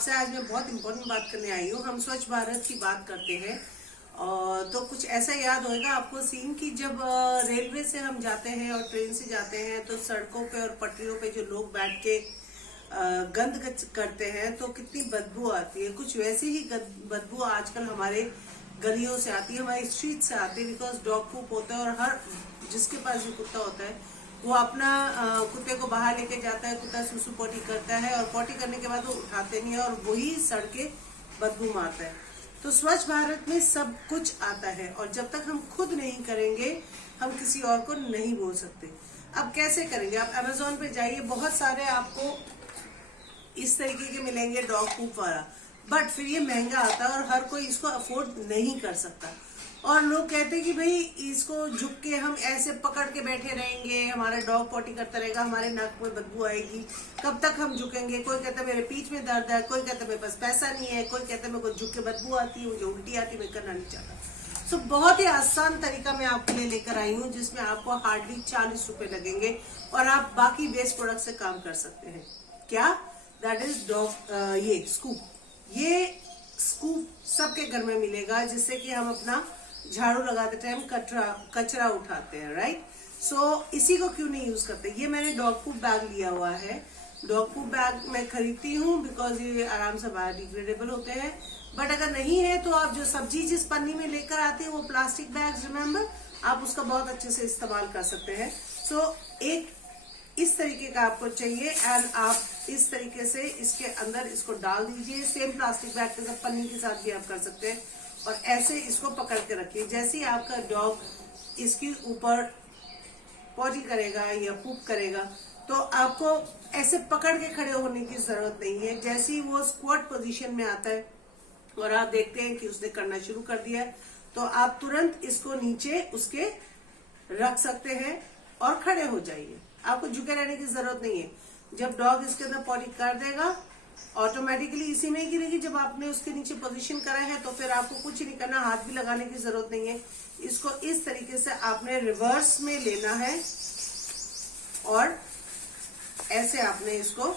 आपसे आज मैं बहुत इम्पोर्टेंट बात करने आई हूँ। हम स्वच्छ भारत की बात करते हैं और तो कुछ ऐसा याद होगा आपको सीन कि जब रेलवे से हम जाते हैं और ट्रेन से जाते हैं तो सड़कों पे और पटरियों पे जो लोग बैठ के गंद करते हैं तो कितनी बदबू आती है। कुछ वैसी ही बदबू आजकल हमारे गलियों से आती है, हमारी स्ट्रीट से आती है, बिकॉज डॉग पूप होता है और हर जिसके पास भी कुत्ता होता है वो अपना कुत्ते को बाहर लेके जाता है, कुत्ता सुसु पोटी करता है और पोटी करने के बाद वो उठाते नहीं है और वही सड़के बदबू मारता है। तो स्वच्छ भारत में सब कुछ आता है और जब तक हम खुद नहीं करेंगे हम किसी और को नहीं बोल सकते। अब कैसे करेंगे? आप अमेजोन पे जाइए, बहुत सारे आपको इस तरीके के मिलेंगे डॉग पूप वाला, बट फिर ये महंगा आता है और हर कोई इसको अफोर्ड नहीं कर सकता। और लोग कहते हैं कि भाई इसको झुक के हम ऐसे पकड़ के बैठे रहेंगे, हमारा डॉग पोटी करता रहेगा, हमारे नाक में बदबू आएगी, कब तक हम झुकेंगे? कोई कहता है मेरे पीठ में दर्द है, कोई कहता है मेरे पास पैसा नहीं है, कोई कहता है मेरे को झुक के बदबू आती है, मुझे उल्टी आती है, मैं करना नहीं चाहता। सो बहुत ही आसान तरीका मैं आपके लिए लेकर आई हूँ जिसमें आपको हार्डली 40 रुपए लगेंगे और आप बाकी वेस्ट प्रोडक्ट से काम कर सकते हैं। क्या? दैट इज डॉग ये स्कूप सबके घर में मिलेगा, जिससे कि हम अपना झाड़ू लगाते टाइम कचरा उठाते हैं, राइट? सो इसी को क्यों नहीं यूज करते? ये मैंने डॉग पूप बैग लिया हुआ है। डॉग पूप बैग मैं खरीदती हूँ बिकॉज ये आराम से बायोडिग्रेडेबल होते हैं। बट अगर नहीं है तो आप जो सब्जी जिस पन्नी में लेकर आते हैं वो प्लास्टिक बैग्स, रिमेम्बर, आप उसका बहुत अच्छे से इस्तेमाल कर सकते हैं। सो एक इस तरीके का आपको चाहिए एंड आप इस तरीके से इसके अंदर इसको डाल दीजिए। सेम प्लास्टिक बैग के साथ, पन्नी के साथ भी आप कर सकते हैं और ऐसे इसको पकड़ के रखिए। जैसे ही आपका डॉग इसके ऊपर पॉटी करेगा या पूप करेगा तो आपको ऐसे पकड़ के खड़े होने की जरूरत नहीं है। जैसे ही वो स्क्वाट पोजीशन में आता है और आप देखते हैं कि उसने करना शुरू कर दिया है तो आप तुरंत इसको नीचे उसके रख सकते हैं और खड़े हो जाइए। आपको झुके रहने की जरूरत नहीं है। जब डॉग इसके अंदर पॉटी कर देगा ऑटोमेटिकली इसी में ही गिरेगी। जब आपने उसके नीचे पोजीशन करा है तो फिर आपको कुछ नहीं करना, हाथ भी लगाने की जरूरत नहीं है। इसको इस तरीके से आपने रिवर्स में लेना है और ऐसे आपने इसको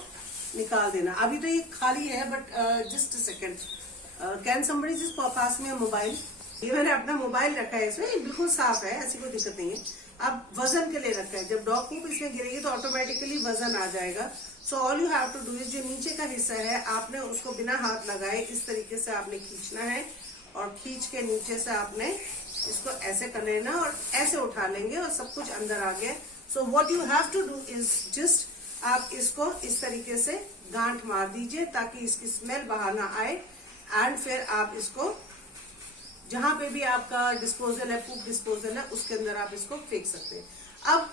निकाल देना। अभी तो ये खाली है but just a second, can somebody just pass me mobile. ये मैंने अपना मोबाइल रखा है, इसमें बिल्कुल साफ है, ऐसी कोई दिक्कत नहीं है। अब वजन के लिए रखा है, जब डॉग पूप इसमें गिरेगी तो ऑटोमेटिकली वजन आ जाएगा। So all you have to do is, जो नीचे का हिस्सा है आपने उसको बिना हाथ लगाए इस तरीके से आपने खींचना है और खींच के नीचे से आपने इसको ऐसे कर लेना और ऐसे उठा लेंगे और सब कुछ अंदर आ गया। So what you have to do is just आप इसको इस तरीके से गांठ मार दीजिए ताकि इसकी स्मेल बाहर ना आए एंड फिर आप इसको जहां पे भी आपका डिस्पोजल है, पूप डिस्पोजल है, उसके अंदर आप इसको फेंक सकते हैं। अब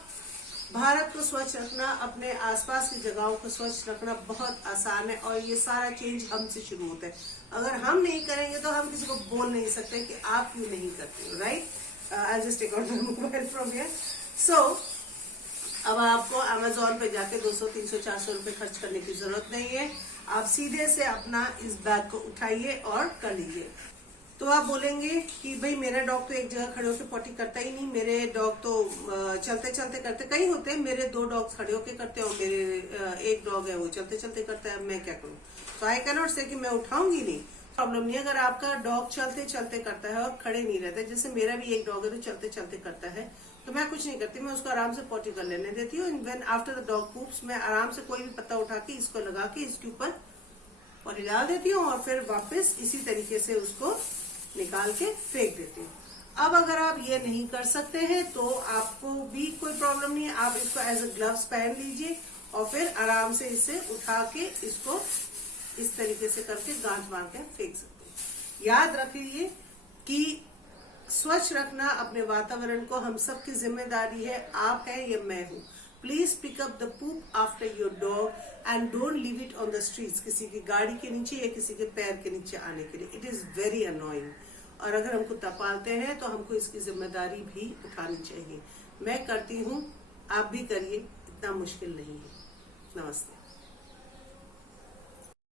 भारत को स्वच्छ रखना, अपने आसपास की जगहों को स्वच्छ रखना बहुत आसान है और ये सारा चेंज हमसे शुरू होता है। अगर हम नहीं करेंगे तो हम किसी को बोल नहीं सकते कि आप क्यों नहीं करते हो, right? I just take out my mobile from here. So अब आपको अमेजोन पे जाके 200, 300, 400 रुपए खर्च करने की जरूरत नहीं है। आप सीधे से अपना इस बैग को उठाइए और कर लीजिए। तो आप बोलेंगे कि भाई मेरा डॉग तो एक जगह खड़े होकर पॉटी करता ही नहीं, मेरे डॉग तो चलते चलते करते। कई होते हैं मेरे 2 डॉग्स खड़े होकर करते हैं और मेरे एक डॉग है वो चलते चलते करता है, मैं क्या करूं? तो आई कैन नॉट से कि मैं उठाऊंगी नहीं, प्रॉब्लम नहीं। अगर आपका डॉग चलते चलते करता है और खड़े नहीं रहता, जैसे मेरा भी एक डॉग है तो चलते चलते करता है, तो मैं कुछ नहीं करती, मैं उसको आराम से पॉटी कर लेने देती हूँ। When after the dog poops मैं आराम से कोई भी पत्ता उठा के इसको लगा के इसके ऊपर पॉटी डाल देती हूँ और फिर वापस इसी तरीके से उसको निकाल के फेंक देती हूँ। अब अगर आप ये नहीं कर सकते हैं तो आपको भी कोई प्रॉब्लम नहीं है, आप इसको एज अ ग्लव्स पहन लीजिए और फिर आराम से इसे उठा के इसको इस तरीके से करके गांठ मार के फेंक सकते हैं। याद रखिए कि स्वच्छ रखना अपने वातावरण को हम सब की जिम्मेदारी है। आप है या मैं हूँ। Please pick up the poop after your dog and don't leave it on the streets, किसी की गाड़ी के नीचे या किसी के पैर के नीचे आने के लिए। It is very annoying. और अगर हम कुत्ता पालते हैं तो हमको इसकी जिम्मेदारी भी उठानी चाहिए। मैं करती हूँ, आप भी करिए, इतना मुश्किल नहीं है। नमस्ते।